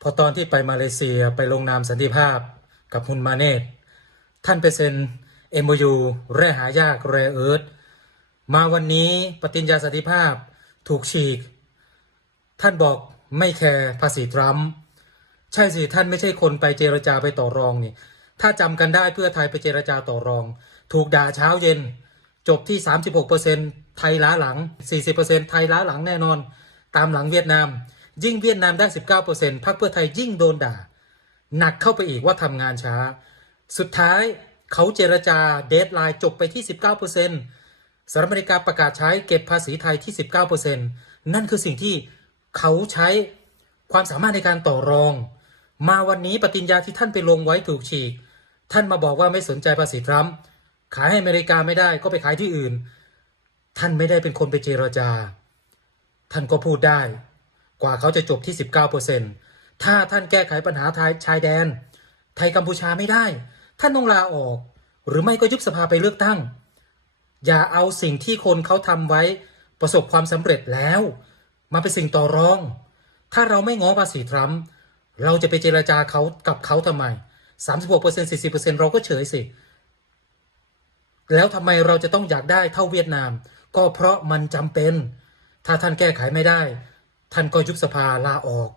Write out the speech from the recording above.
พอตอนที่ไปมาเลเซียไปลงนามสันติภาพกับฮุนมาเนตท่านไปเซ็น MOU แร่หายากแรเอิร์ธมาวันนี้ปฏิญญาสันติภาพถูกฉีก ท่านบอกไม่แคร์ภาษีทรัมป์ใช่สิท่านไม่ใช่คนไปเจรจาไปต่อรองนี่ถ้าจำกันได้เพื่อไทยไปเจรจาต่อรอง ถูกด่าเช้าเย็น จบที่ 36%ไทยล้าหลัง 40%ไทยล้าหลังแน่นอน ตามหลังเวียดนาม ยิ่งเวียดนามได้ 19%พรรคเพื่อไทยยิ่งโดนด่า หนักเข้าไปอีกว่าทำงานช้า สุดท้ายเขาเจรจาเดทไลน์จบไปที่ 19%สหรัฐอเมริกาประกาศใช้เก็บภาษีไทยที่ 19%นั่นคือสิ่งที่เขาใช้ความสามารถในการต่อรอง มาวันนี้ปฏิญญาที่ท่านไปลงไว้ถูกฉีก ท่านมาบอกว่าไม่สนใจภาษีทรัมป์ขายให้อเมริกาไม่ได้ก็ไปขายที่อื่น ท่านไม่ได้เป็นคนไปเจรจา ท่านก็พูดได้ กว่าเขาจะจบที่ 19%ถ้าท่านแก้ไขปัญหาไทยชายแดน ไทยกัมพูชาไม่ได้ ท่านต้องลาออก หรือไม่ก็ยุบสภาไปเลือกตั้ง อย่าเอาสิ่งที่คนเขาทำไว้ประสบความสำเร็จแล้ว มาเป็นสิ่งต่อรอง ถ้าเราไม่ง้อภาษีทรัมป์เราจะไปเจรจาเขากับเขาทำไม 36% 40%เราก็เฉยสิแล้วทำไมเราจะต้องอยากได้เท่าเวียดนาม ก็เพราะมันจำเป็น ถ้าท่านแก้ไขไม่ได้ ท่านก็ยุบสภาลาออก